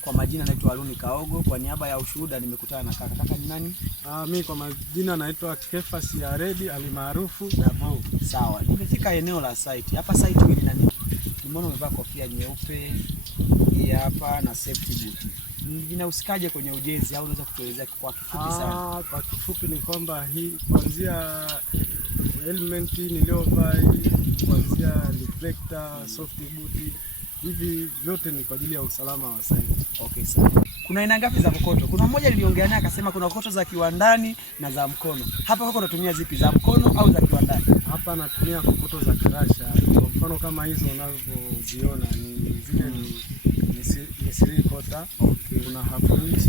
Kwa majina naitwa Aluni Kaogo. Kwa niaba ya Ushuhuda nimekutana na kaka. Kaka ni nani? Mimi kwa majina naitwa Kefas Yaredi alimaarufu Davo. Sawa. Nimefika eneo la site. Hapa site hili na nini? Nimeona umevaa kofia nyeupe hii hapa na safety boot. Vinahusikaje kwenye ujenzi au unaweza kutuelezea kwa kifupi sana? Kwa kifupi ni kwamba hii kuanzia helmet niliyovaa, kuanzia reflector, soft boot, hivi vyote ni kwa ajili ya usalama wa site. Okay, sawa. Kuna aina ngapi za kokoto? Kuna mmoja niliongea naye akasema kuna kokoto za kiwandani na za mkono. Hapa kwako unatumia zipi, za mkono au za kiwandani? Hapa natumia kokoto za kirasha. Kwa mfano kama hizo unavyoziona ni zile ni sirikota, okay. Kuna half inch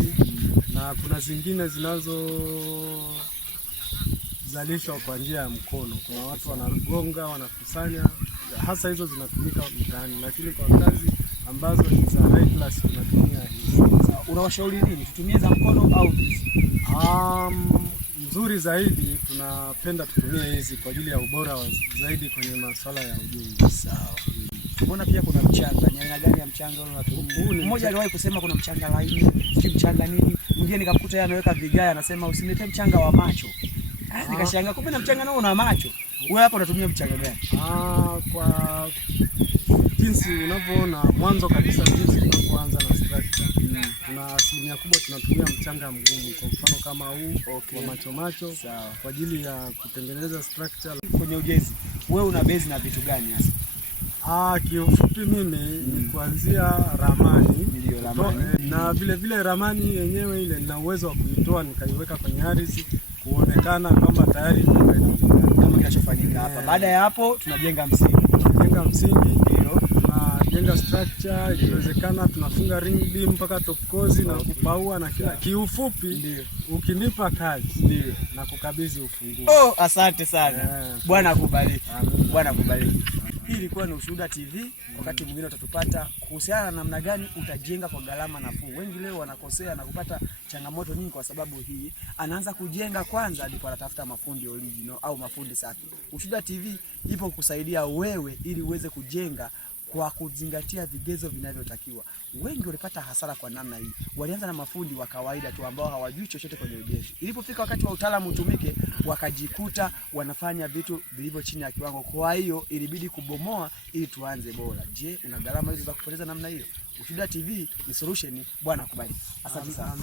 na kuna zingine zinazozalishwa kwa njia ya mkono. Kuna watu wanagonga, wanakusanya, hasa hizo zinatumika mtaani, lakini kwa kazi ambazo ni za high class tunatumia hizi. Unawashauri nini? Tutumie za mkono au hizi? Nzuri zaidi tunapenda tutumie hizi kwa ajili ya ubora zaidi kwenye masuala ya ujenzi. Sawa. Tumeona pia kuna mchanga. Ni aina gani ya mchanga unatumia? Mmoja aliwahi kusema kuna mchanga laini, sio mchanga nini. Mwingine nikamkuta yeye ameweka vigae anasema usinilete mchanga wa macho. Nikashangaa kumbe na mchanga nao una macho. Wewe hapo unatumia mchanga gani? Kwa jinsi unavyoona mwanzo kabisa, jinsi tunapoanza na structure, tuna asilimia kubwa tunatumia mchanga mgumu, kwa mfano kama huu, okay, wa macho sawa, kwa ajili ya kutengeneza structure. Kwenye ujenzi wewe una base na vitu gani hasa? Kiufupi mimi ni kuanzia ramani, ndio ramani, na vile ramani yenyewe ile nina uwezo wa kuitoa nikaiweka kwenye ardhi kuonekana kwamba tayari nyumba inaonekana kama kinachofanyika hapa. Baada ya hapo tunajenga msingi. Ndio tunajenga structure, ikiwezekana tunafunga ring beam mpaka top course na kupaua na kila. Kiufupi ndio ukinipa kazi ndio na kukabidhi ufunguo. Asante sana. Bwana akubariki. Bwana akubariki. Hii ilikuwa ni Ushuhuda TV. Wakati mwingine utatupata kuhusiana na namna gani utajenga kwa gharama nafuu. Wengi leo wanakosea na kupata changamoto nyingi kwa sababu hii. Anaanza kujenga kwanza ndipo anatafuta mafundi original au mafundi safi. Ushuhuda TV ipo kusaidia wewe ili uweze kujenga kwa kuzingatia vigezo vinavyotakiwa. Wengi walipata hasara kwa namna hii. Walianza na mafundi wa kawaida tu ambao hawajui chochote kwenye ujenzi. Ilipofika wakati wa utaalamu utumike, wakajikuta wanafanya vitu vilivyo chini ya kiwango. Kwa hiyo ilibidi kubomoa ili tuanze bora. Je, una gharama hizo za kupoteza namna hiyo? Ushuhuda TV ni solution. Bwana akubariki. Asante sana.